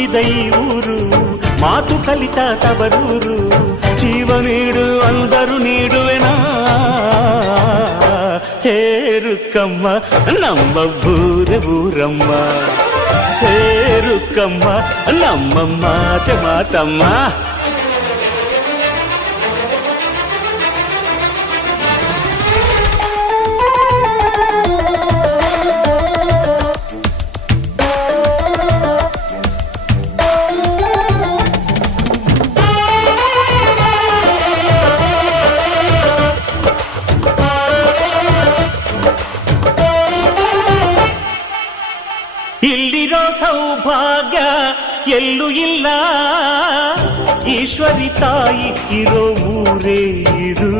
ಹುಟ್ಟಿದ ಈ ಊರು, ಮಾತು ಕಲಿತ ತವರೂರು. ಜೀವ ನೀಡು ಅಂದರು ನೀಡುವೆನಾ, ಹೇರುಕಮ್ಮ ನಮ್ಮ ಊರ ಊರಮ್ಮ, ಹೇರುಕಮ್ಮ ನಮ್ಮ ಮಾತೆ ಮಾತಮ್ಮ. ಇಲ್ಲಿರೋ ಸೌಭಾಗ್ಯ ಎಲ್ಲೂ ಇಲ್ಲ, ಈಶ್ವರಿ ತಾಯಿ ಇರೋ ಊರೇ ಇದು.